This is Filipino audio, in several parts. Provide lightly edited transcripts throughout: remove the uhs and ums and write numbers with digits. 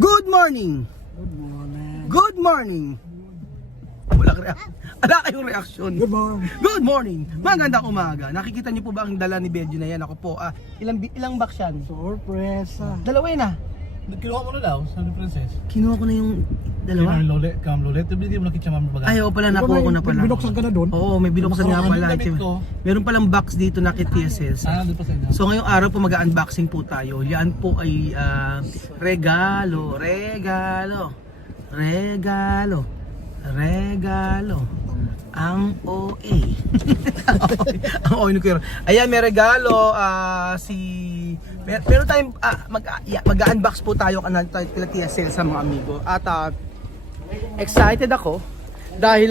Good morning! Good morning. Good morning! Wala kayong reaksyon. Good morning. Good morning! Magandang umaga. Nakikita niyo po ba ang dala ni Benjo na yan? Ako po, ilang box yan? Sorpresa. Dalawa yun Kinuha mo na daw, sabi ni Princess. Kinuha ko na yung dalawa. Kam lolet, bigyan mo na kitsa mamabaga. Ay, oo pala, nakuha ko na pala. Binuksan ka na doon? Oo, may binuksan nga pala. Gamit ko. Meron palang box dito na kit TSS. Doon pa sa inyo. So ngayong araw po mag-unboxing po tayo. Yan po ay regalo. Ang OA. Ang OA ni Kuya. Ayan, may regalo meron tayong mag-unbox po tayo kila TSL sa mga amigo. At excited ako dahil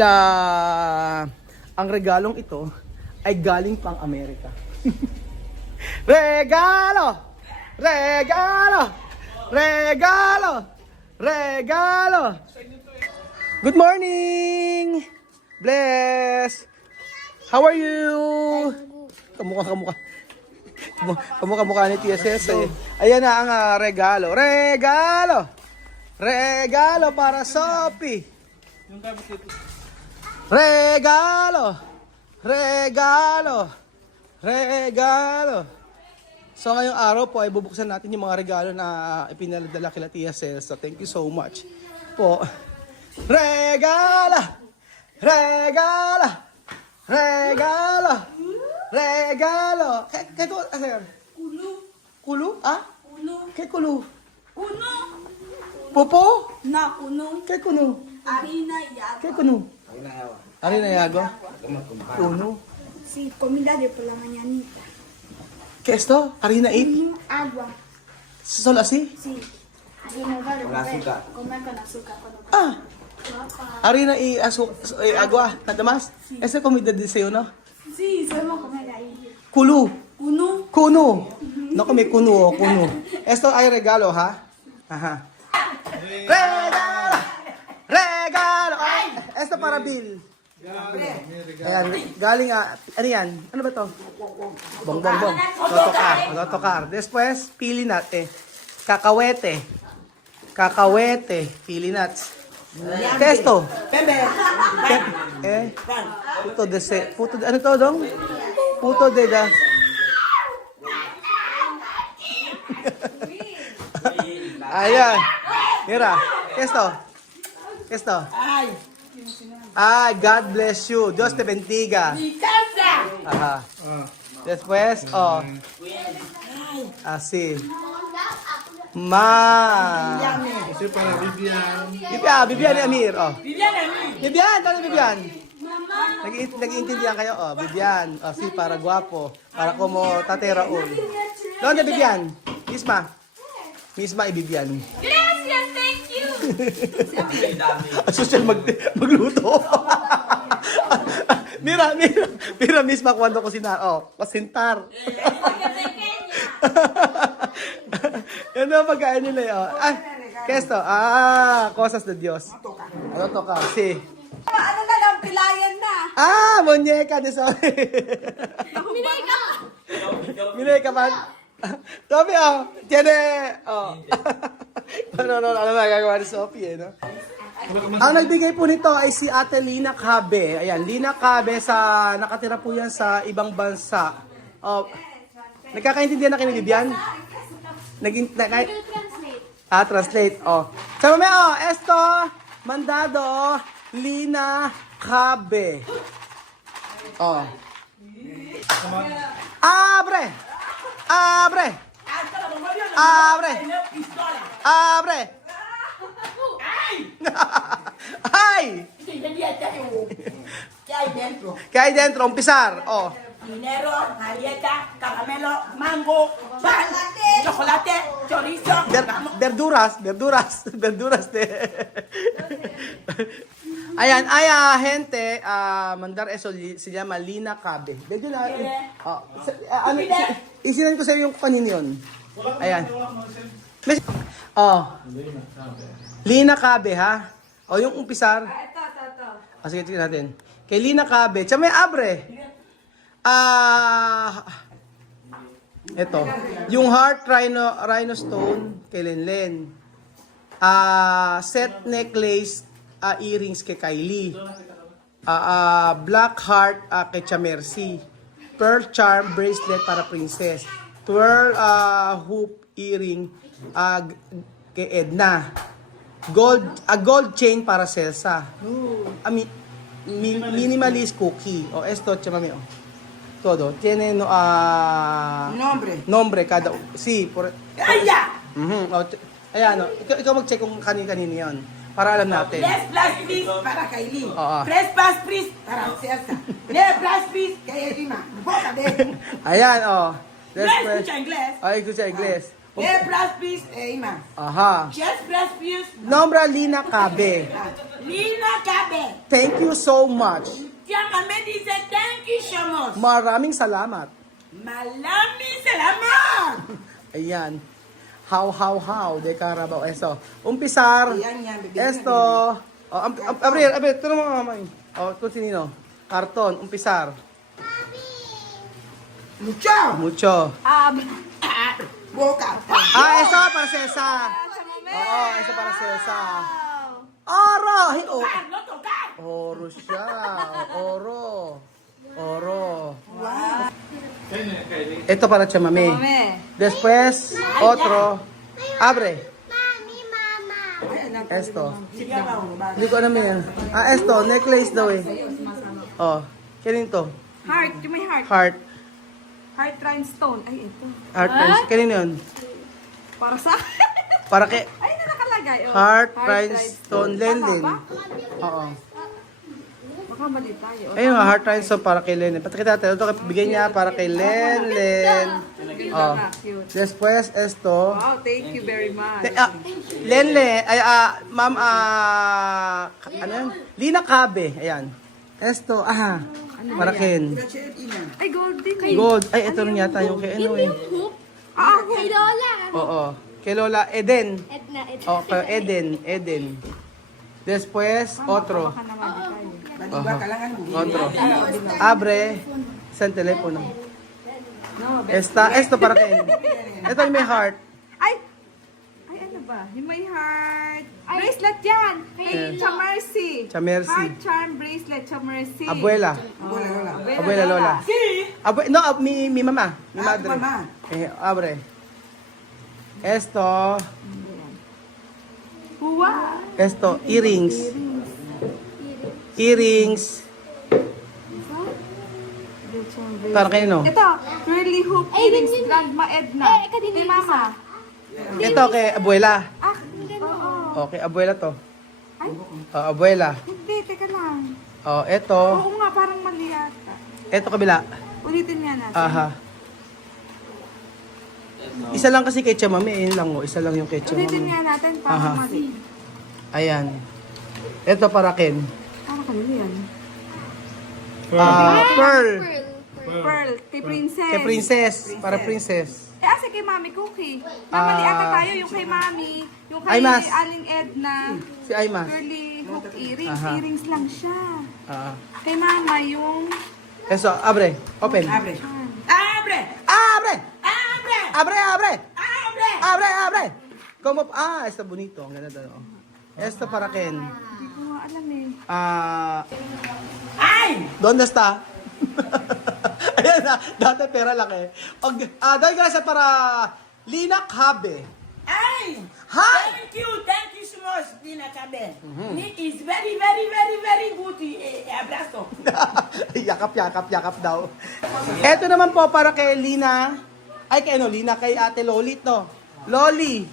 ang regalong ito ay galing pang Amerika. Regalo! Good morning! Bless! How are you? Kamukha ni TSS eh. Ayan na ang regalo. Regalo para Sophie. Regalo. So ngayong araw po ay bubuksan natin yung mga regalo na ipinaladala kila TSL. So thank you so much po. Regalo. Kay to, sir. Kulo? Ah? Kay kulo. Kuno. Popo? Na kuno. Kay kuno. Harina yago. Kay kuno. Harina yago. Kuno. Sí, comida de por la mañanita. ¿Qué es esto? Harina 8. Agua. ¿Solo así? Sí. Harina vale. Con azúcar. Comer con azúcar. Ah. Harina y agua, nada más. Esa es comida de desayuno. Sí, sabemos comer ahí. Kulo. Kuno. No come kuno. Esto ay regalo, ha? Ajá. Regalo. Ay, esto para Bill. Ayan, galing ano yan? Ano ba to? Bong. Autocar. Después, pili natin. Kakawete. Pili nuts. ¿Qué es esto? Ano to dong? Puto de da. Ayan. Mira, ¿qué es esto? Ay, God bless you. Dios te bendiga. Ajá. Después, así. Kasi para Vivian. Bibian ni Amir. Bibian, dali Bibian. Nag-iintindihan kayo, Bibian. Si para guwapo. Para como Tate Raul. ¿Dónde Bibian? Misma Bibian. Gracias, thank you. Social magluto. Mira, misma cuando cocinar. Pasintar. Yan ang pagkain nila yun. ¿Qué es esto? Cosas de Dios. Ano to ka? Sí. Ano na lang, pilayan na. Muñeca de Sophie. Minay ka man. Sophie, tiene, No, alam mo, gagawa ni Sophie, no? Ang nagbigay po nito ay si Ate Lina Cabe. Ayan, Lina Cabe nakatira po yan sa ibang bansa. Nagkakaintindihan na kayo ni Bibian? Translate. Sabi mo, esto, mandado, Lina Cabe. Abre! ¡Ay! ¿Qué hay dentro? Un pisar. Dinero, galleta, caramelo, mango, pan, chocolate, chorizo. Verduras de. Ayan, gente, mandar eso se llama Lina Cabe. Medyo na. Isinan ko sa iyo yung kanino yun. Ayan. Lina Cabe, ha? Yung umpisar. Ito. Sige, tingnan natin. Kay Lina Cabe. Tsaka may abre. Ito. Yung heart rhino stone kay Lenlen. Set necklace, earrings kay Kylie. Black heart kay Chamercy. Pearl charm bracelet para princess. Twirl hoop earring kay Edna. Gold chain para Celsa. Minimalist cookie. O esto, chamame. Todo. Tiene nombre cada sí, por Ay, ya! ayan, ikaw mag-check kung kanino 'yon para alam natin. Press plus please para Kylie. Oo. Press plus please para Celsa. Ne plus please kay Rima. Bota de. Ayan, oh. Press escucha inglés. Ay, escucha inglés. Ne plus please Rima. Aha. Just plus please. Nombra Lina Cabe. Lina Cabe. Thank you so much. Tia Mame dice thank you so much. Maraming salamat. Malaming salamat. Ayan. How, de Carabao. Esto. Umpisar. Esto. Oh, Abril, ito mo mamay. Oh, kung sinino. Karton, umpisar. Mucho. Boca. Esto para Celsa. Oo, esto para Celsa. Oro! No tocar. Oro siya. Oro. Ito para chamame. Después, otro. Abre. Esto. Hindi ko alam yan. Esto. Necklace daw eh. Oh. Kanin to? Heart, yung may heart. Heart. Heart rhinestone. Ay, ito. Heart. Kanin yun? Para sa... Para kay Ay, na nakalagay. Oh. Heart Rhinestone Lenlen. Tama ba? Oo. Baka mali tayo. Ayun nga, heart rhinestone para kay Lenlen. Patakita natin. Ito, bigyan niya para kay Lenlen. Oh. Cute. Después, esto. Wow, thank you very much. Lenlen, ma'am, ano yan? Lina Cabe. Ayan. Esto, para Ken. Ay, gold din. Gold. Ay, ito rin yata yung kay ano eh. Kay Lola. Oo. Kay Lola, Eden. Edna. Oh, kay Eden. Después, otro. Baka naman tayo. Otro. Abre. Isang telepono. No, Esto para Ken. Ito yung may heart. Ay, ano ba? Yung may heart. Bracelet yan. Kay Chamercy. Chamercy. Heart charm bracelet, Chamercy. Abuela. Abuela Lola. Mi mama. Mi madre. Abre. Esto. Esto, earrings. Para kayo, no? Ito, curly hoop earrings, Grandma Edna. Kay Mama. Ito kay abuela. Oo. Okay, abuela to. Ay, Abuela. hindi, teka lang. Ito. Oo nga, parang mali yata. Ito kabila. Ulitin nga natin. Aha. Isa lang kasi kay Chamame. Yun lang, oh. Isa lang yung kay Ulitin Chamame. nga natin, Aha. parang mali. Ayan. Ito para Ken. Parang kanili yan. Pearl. Pearl, kay Princess. Kay Princess. Para Princess. Asa kay Mami Cookie. Namali ata tayo yung kay Mami, yung kay Aymas. Aling Edna. Si Aymas. Curly hook earrings. Aha. Earrings lang siya. Ah. Kay Mama yung... Eso, abre. Open. Abre. Abre! Abre. Abre! Como, esto bonito. Ang ganda daw. Esto para Ken. Hindi ko nga alam eh. Ay! ¿Dónde está? Ayan na, dati pera lang eh. Dahil gracias para Lina Cabe. Ay! Hi! Thank you so much, Lina Cabe. It is very, very, very, very good. Abrazo. yakap daw. Ito naman po para kay Lina. Ay, kay ano, Lina, kay Ate Loli to. Loli.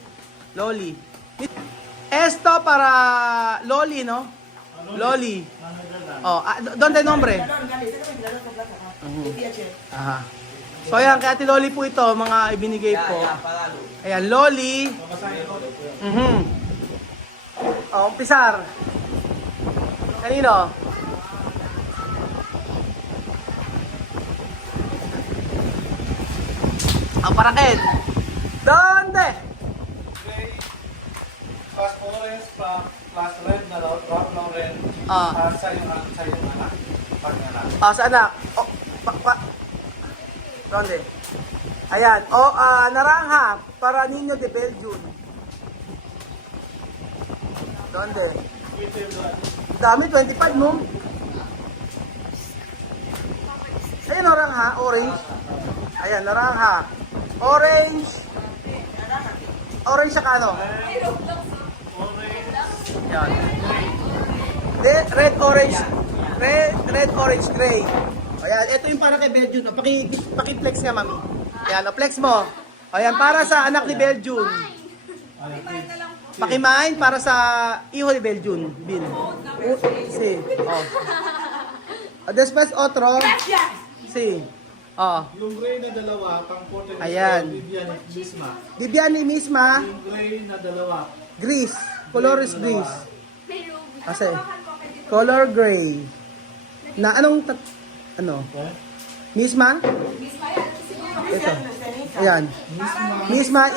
Esto para Loli, no? Loli. ¿Dónde nombre? Aha. So ayan, kay Ate Loli po ito, mga ibinigay po. Ayan, Loli. Umpisar. Kanino? Para Ken. ¿Dónde? Plus orange, plus red na daw, drop ng red. Sa yung anak. Pag-anak. Sa anak. ¿Dónde? Ayan. Naranja para Niño de Belgium. Donde? Dami, 25 no? Ayan, naranja, orange. Ayan, naranja. Orange. Orange sa kano? Ayan. Red, orange. Red, orange, gray. Ayan, ito yung para kay Beljun. Paki-flex nga, mami. Ayan, flex mo. Ayan, para sa anak ni Beljun. Pakimain para sa iho ni Beljun. Bin. Si. Oh. Después otro. Si. Oh. Yung gray na dalawa, pang 40 Ayan. Vivian Bisma. Vivian ni misma. Yung gray na dalawa, Gris. Color is gris. Kasi. Color gray. Na anong ano? Misma? Ito. Ayan. Misma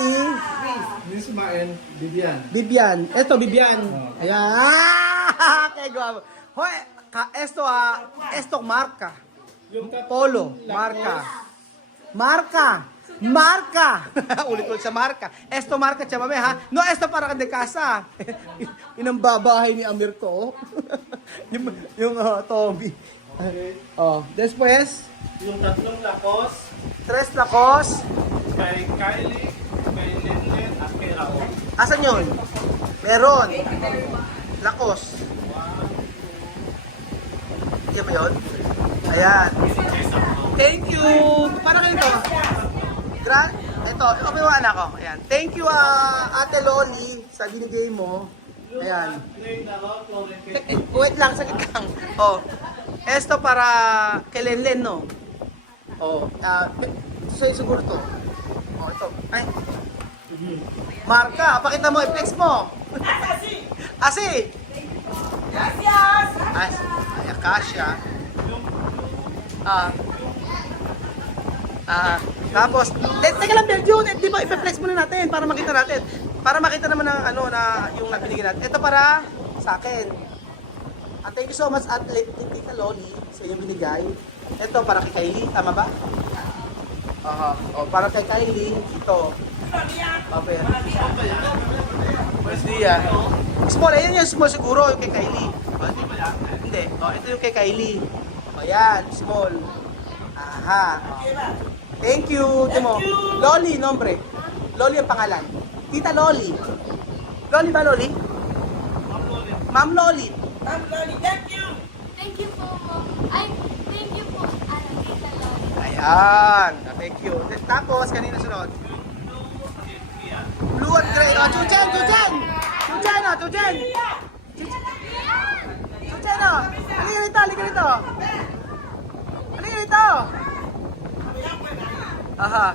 Bisma and Vivian. Bibian. Ito, Bibian. Ayan. Kaya guwapo. Hoy, esto marca. Yung Polo, marca. Marca. Ulit-ulit sa marca. Esto marca, chamame ha. No, esto para de casa. Inang babahay ni Amir ko. yung Tommy. Oh, después, yung tatlong lakos, tres lacos. kay Kylie, kay Lenlen, at kay Raul. Asan yun? Meron. Lakos. Yan ba yun? Ayan. Thank you. Para kayo ito. Ito, okay mo anak ko. Ayan. Thank you Ate Loli sa binigay mo. Ayan. Gray na Raul, Lauren, kay Wait lang, sakit lang. Oh. Esto para kay Lenlen, no? Oh. Sa'yo siguro to. Oh, ito. Ay. Marka, pakita mo, i-flex mo. Asi. Gracias. Ay, Akasha. Tapos, teka lang, Beljun, di ba, i-flex muna natin para makita natin. Para makita naman ng ano na yung nabinigay natin. Ito para sa akin. Thank you so much at Tita Loli sa inyong binigay. Ito para kay Kylie, tama ba? Oh, para kay Kylie, ito. Okay. Buenos dias. Small, ayan yung small siguro, yung kay Kylie. Hindi. Oh, ito yung kay Kylie. O yan, small. Aha. Thank you, Timo. Loli, nombre. Loli ang pangalan. Tita Loli. Loli ba, Loli? Ma'am Loli. Ma'am Loli, thank you. Thank you po, Mom. Ay, thank you po, Tita Loli. Ayan. Thank you. Tapos, kanina sunod. Blue at gray. Oh, Chuchen, Chuchen! Chuchen, oh, Chuchen! Chuchen, oh! Halika rito, halika rito! Halika rito! Aha.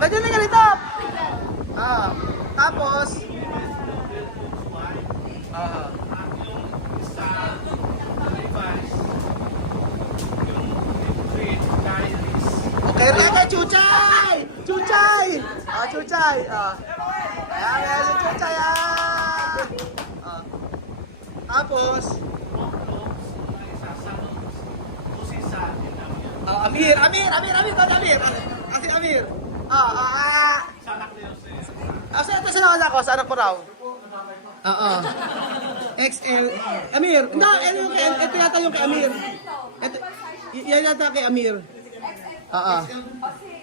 Medyo halika rito! Tapos, okay, rega, Chuchay! Chuchay! Chuchay! Ayan, si Chuchay, Tapos, Amir! Tawag Amir! Si Amir! Ito sa nawala ko, sa anak mo raw. XL. Amir! Ito yata yung kay Amir. Yan yata kay Amir.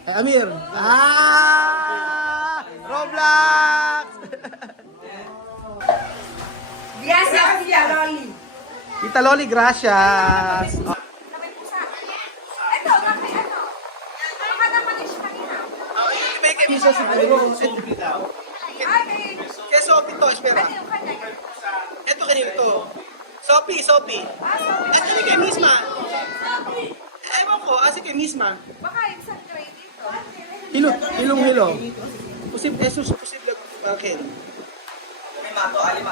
Amir. Roblox! Gracias, Tita Loli. Tita Loli, gracias. Ito, bakit ano? Baka naman siya kanina. May kay Misa siguro. Sophie daw. Ay, Kay Sophie to, espera. Ito kanina to. Sophie. Ito ni kay Misma. Ewan ko, asi kay Misma. baka yung sa grade dito. Hilong. Posible akin.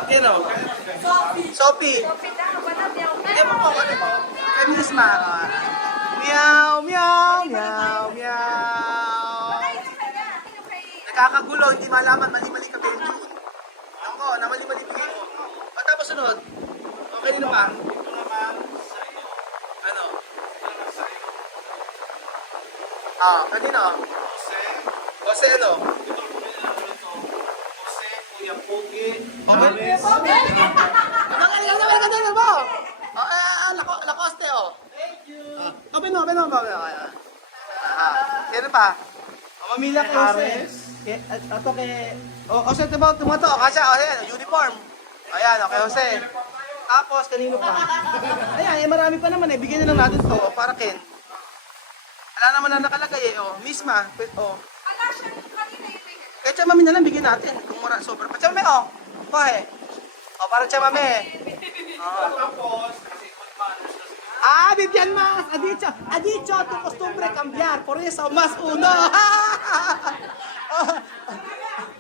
Pero, Sophie. Pinaka ba na diyaw? Ewan ko, ano po? Kay Misma. Meow. Nakakagulo, hindi malaman, mali-mali ka Beljun. Ako, na mali-mali bigay mo. Tapos sunod. Okay na ba? Ito naman sa iyo. Ano? Ito naman sa iyo. Kanino? Jose, Jose ano? ito pumili lang ulit ko. Jose, Kuya Kuya Pugi, Oh, ba- Aris. Nakalimutan mo! Lacoste, oh. Thank you. Open mo. Sino pa? Mamila ko Jose. Ito kay... Jose, tumato. Kasi, ayan, uniform. Ayan, okay, Jose. Tapos, kanino pa? Ayan, marami pa naman eh. Bigyan na lang natin to para Ken. Wala naman na nakalagay eh, oh. Misma. Oh. Ala siya, kanina yung may... Kaya siya mami na lang bigyan natin. Kung mura, sobra pa. Siya mami, oh. Kohe. Oh, para siya mami. Oh. Tapos, kasi good manners na sila. Vivian Mas. Ha dicho tu costumbre cambiar. Por eso, más uno.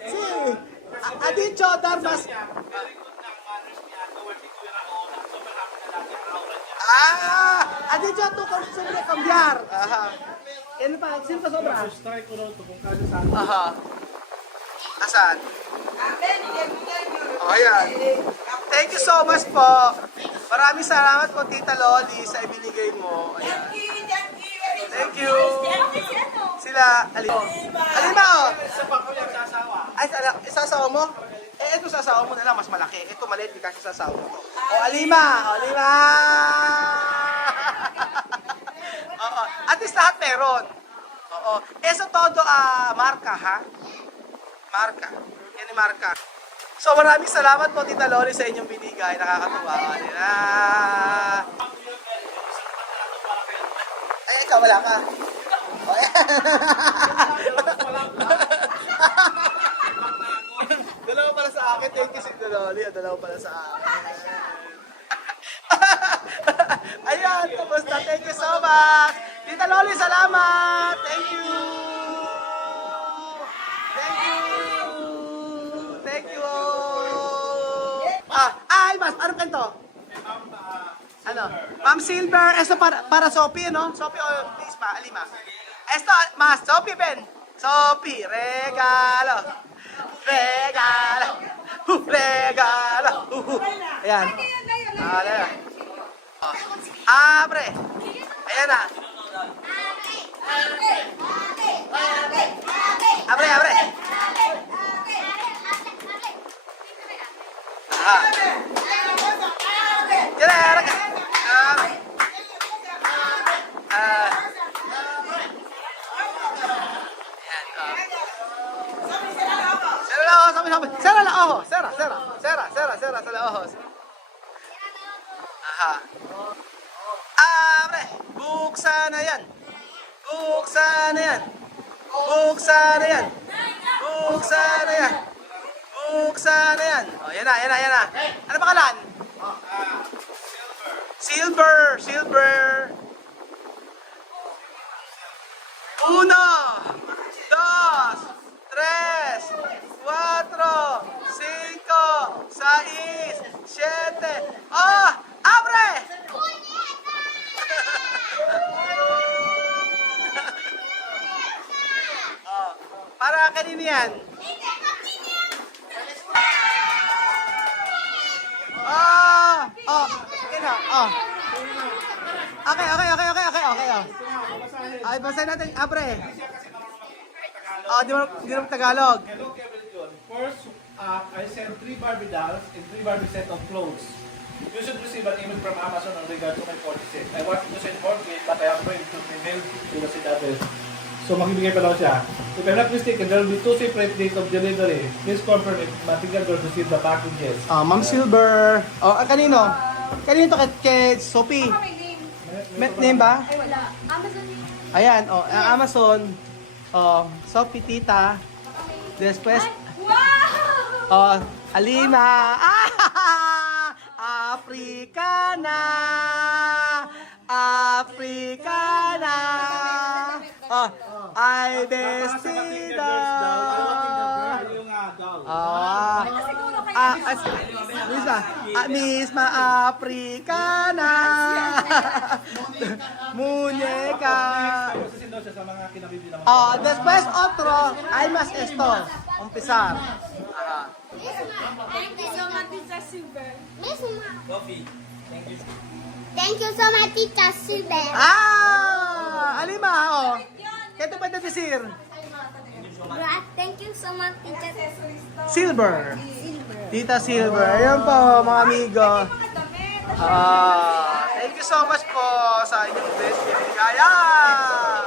Sí. Ha dicho dar más. Very good na ang manners niya. Towards si Kuya Raon. Sobrang happy na lagi ang aura niya. Ha dicho tu costumbre cambiar. Ano pa? Sino pa sobra? Subscribe ko rin ito kung kano saan. Asan? Oh, ayan. Thank you so much po. Maraming salamat po, Tita Loli, sa ibinigay mo. Ayan. Thank you. Sila, Alima, oh. Isa pa ko yung sasawa. Ay, isasawa mo? Eh, ito sasawa mo na lang, mas malaki. Ito maliit, di kasi sasawa mo. O, Alima! Oo, at least lahat meron. Oo. Eso todo, marka, ha? Marka. Yan yung marka. So, maraming salamat po, Tita Loli, sa inyong binigay. Nakakatuwa. Ay, ikaw, wala ka. O, ayan. Dalawa pala sa akin. Thank you, Tita Loli. Dalawa pala sa akin. Ayan, kumusta? Thank you so much. Tita Loli, salamat. Thank you. Thank you. Ay, mas, ano kanto? Ano? Ma'am Silver, esto para Sophie, no? Sophie o please pa, Alima. Esto, mas, Sophie, Ben. Sophie, regalo. Ayan. Ayan. Abre. Ayan na. Abre. Sera sa ojos. Aha. Abre. Buksan na yan. O, yan na. Ano pangalan? Silver. Uno, dos, tres, cuatro, cinco, seis, siete. ¡Oh! ¡Abre! Oh, para kanino yan? Okay na. Okay. Ay, basahin natin. Abre. Di mo Tagalog. Hello, everyone. First up, I sent 3 Barbie dolls and 3 Barbie set of clothes. You should receive an email from Amazon in regard to my 46. I wanted to send more gift, but I am afraid to email to the address. So, makibigay pa lang siya. If I'm not mistaken, there will be 2 separate dates of delivery. Please confirm if Matigan will receive the packages. Ma'am Silver. Kanino? Kanino to kay Sophie? May name. Name ba? Ay, wala. Amazon yun. Ayan, Amazon. Sophie Tita. Después, Wow! Alima. Africana. Ay, vestida. Misma africana. Muñeca. Kasi daw siya sa mga kinabibili naman. Después otro. Ay, más esto. Umpizar. Thank you so much, Tita Super. Thank you so much, Tita Super. Alima, Kaya ito pwede decir. Thank you so much, Teacher Silver. Silver. Tita Silver. Ayan po, mga amigo. Thank you so much po sa inyong best. Kaya!